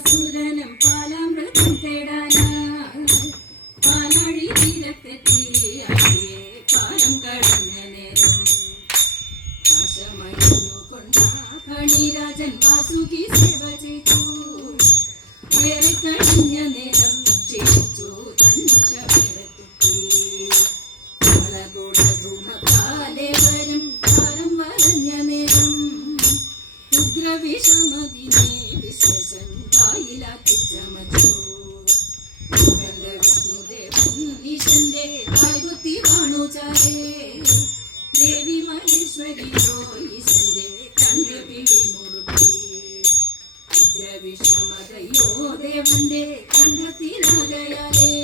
സുരനും പാലാമൃതം തേടാനായി പാലാഴി തീരത്തെത്തിയായേ കാലം കഴിഞ്ഞ നേരം ആശമയന്നു കൊണ്ട ഫണിരാജൻ വാസുകി സേവ ചെയ്തു ഏറെ കഴിഞ്ഞ നേരം ക്ഷീണിച്ചു തന്റെ ശബരത്തുത്തി ധൂമത്താലെ വരും കാലം വരഞ്ഞ നേരം ഉഗ്രവിഷമതിനെ വിശേഷൻ വായിലാക്കി ചമച്ചു വിഷ്ണുദേവൻ ഈശന്റെ കായ്കുത്തി വാണു ചാരേ ദേവി മഹേശ്വരിയോ ഈശന്റെ കണ്ണ് പിടി മുറുക്കി ഉഗ്രവിഷമതയോ ദേവന്റെ കണ്ഠത്തിലാകയാലേ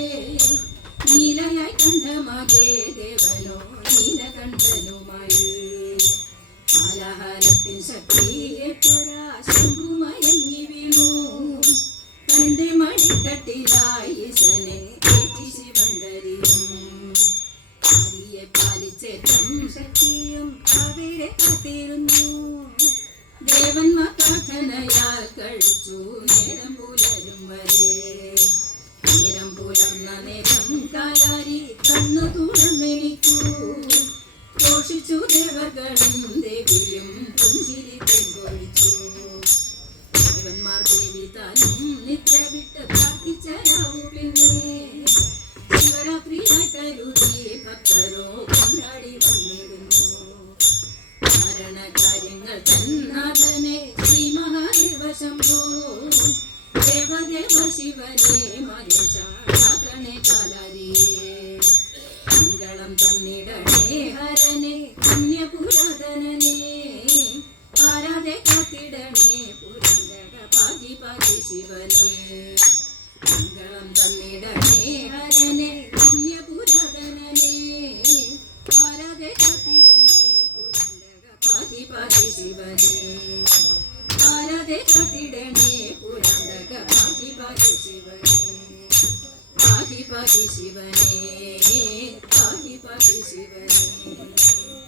നീലയായി കണ്ഠമാകെ ദേവനോ നീലകണ്ഠനുമായി ആലാഹലത്തിൻ ശക്തിയെ തൊരാ ശംഭുമയങ്ങി വീണു തന്റെ മടിത്തട്ടിലായി ഈശനെ ഏറ്റി ശിവൻ കരിയും ആദിയെ പാലിച്ചേറ്റം ശക്തിയും അവരെ കാത്തിരുന്നു ദേവന്മാർ പ്രാർത്ഥനയാൽ കഴിച്ചു നേരം പുലരും വരെ നേരം പുലർന്ന നേരം കാലാരി കണ്ണു തുറമെണിക്കു ഘോഷിച്ചു ദേവകളും ദേവിയും പുഞ്ചിരി തെങ്കൊഴിച്ചു ദേവന്മാർ ദേവി താനും നിദ്ര വിട്ട് പ്രാർത്ഥിച്ചരാവു പിന്നെ ശിവരാത്രിയായി കരുതി ഭക്തരോ കൊണ്ടാടി വന്നിരുന്നു കാരണകാര്യങ്ങൾ തന്നാഥനെ ശ്രീ മഹാദേവ ശംഭോ ദേവദേവ ശിവനെ മഹേശ കാക്കണേ കാലാരിയെ മംഗളം തന്നിടണേ ഹരനെ പുണ്യപുരാതനനെ പാരാതെ കാത്തിടണേ പുരന്തക പാതി പാതി ശിവനെ മംഗളം തന്നിടണേ ഹരനെ പുണ്യപുരാതനനെ പാരാതെ കാത്തിടണേ പുരന്തക പാതി പാതി ശിവനെ പാരാതെ കാത്തിടണേ പുരന്തക പാതി പാതി ശിവനെ പാതി പാതി ശിവനെ പാതി പാതി ശിവനെ